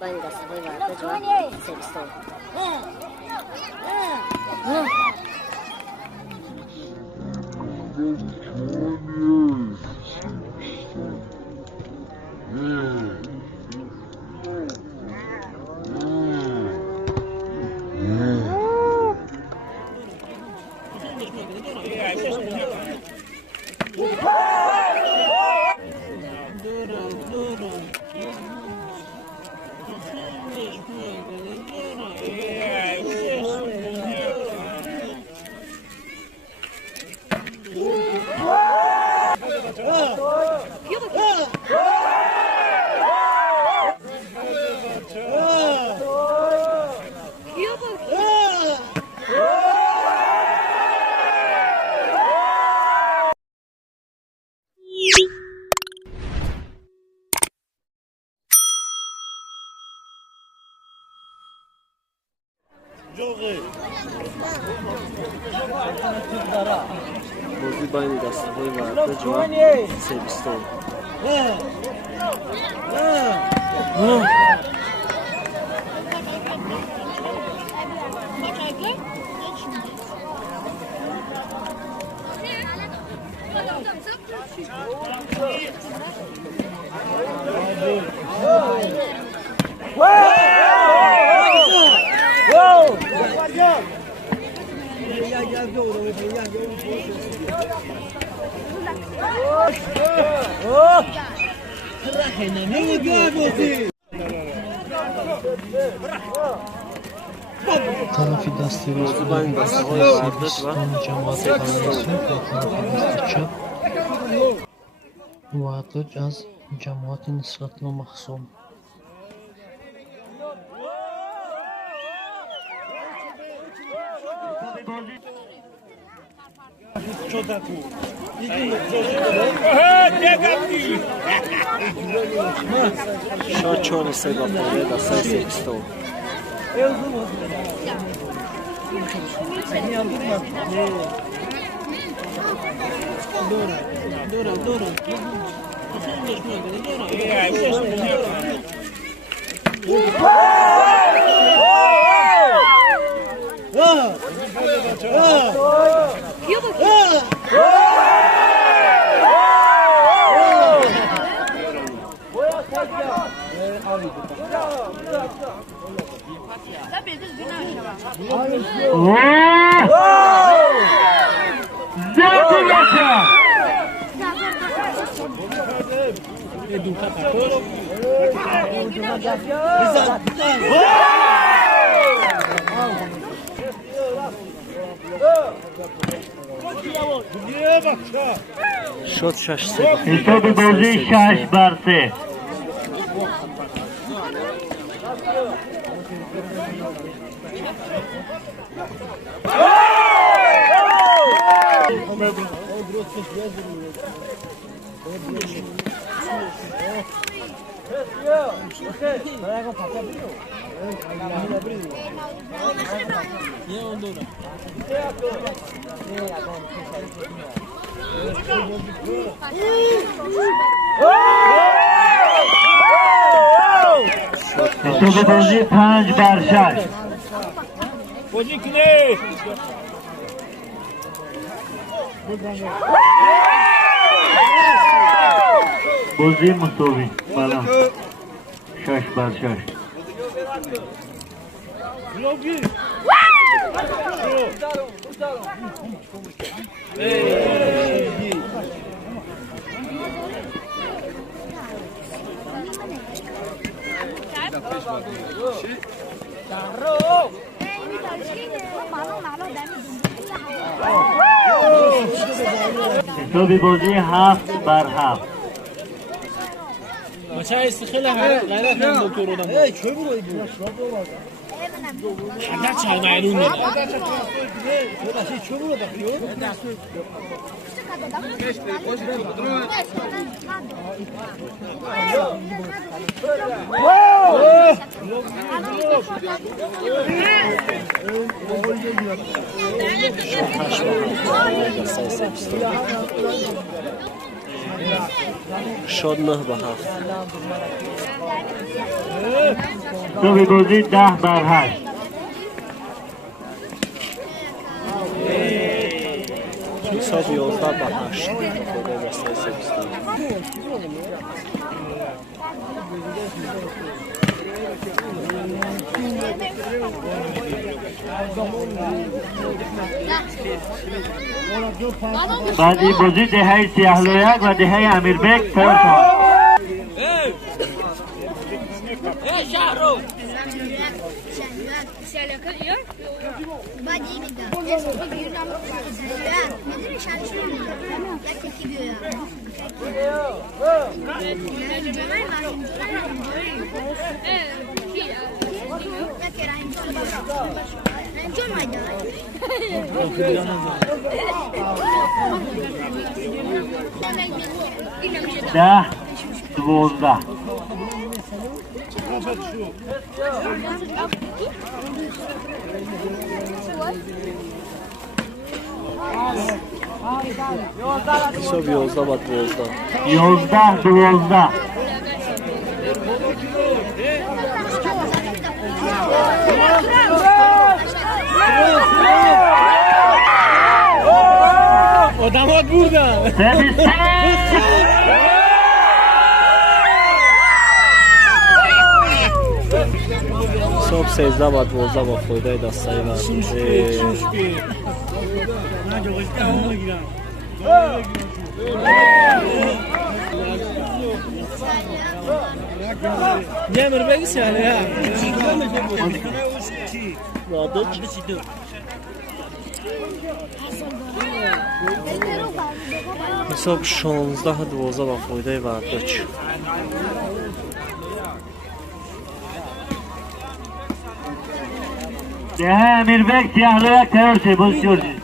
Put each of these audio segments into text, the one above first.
Banda svoj vatađa, seksto. Bozdi banda svoj vatađa, seksto. Tarafi dastırıyor. Sekiston cemaati tanesi ve tarafi dastırçı. Vatac az cemaati nisbatlı mahsum. Šačoni se ga poveda, saj seksto. Shot shash se. Hisobi bozi 6-3. Hisobi bozi 5-6. Bozi Mustavi bala 6-6. Hisobi bozi 7-7. Maça istikhla gayret hem doktor adam. Kömür oydu. Kadar çayma elin ne? Kömür bakıyor. Shot 9-7. حساب بازی 10 بر 8. حساب 11 به 8 فایده دسته سبستان. بعدی بازی دهه سیاهلویک و دهه امیربک تیار شد. ده 12. حساب 11 به 12. 11 12. آدمات بردن. حساب 13 به 12 با فایده دسته ورزش. Demir begi ya. حساب 16 12 با فایده ورزش. دهه امیربک سیاهلویک تیار شد. باز جورجی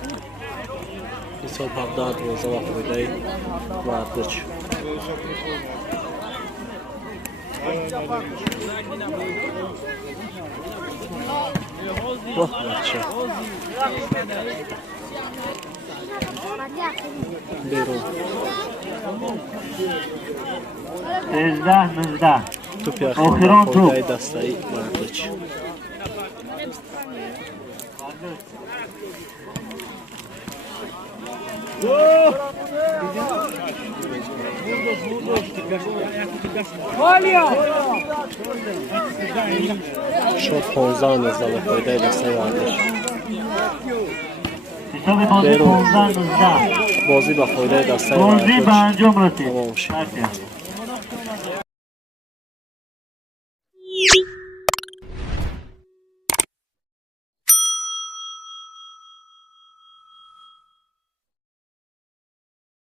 حساب 17 12 با فایده ورزش. واه بچه بیرون 13 19. توپ آخران با توپ. فایده دسته ورزش. شد 15 19 با فایده دسته ورزش. حساب بازی 15 19. بازی با فایده دسته بازی به ورزش انجام رسید. تمام شد. مرسی.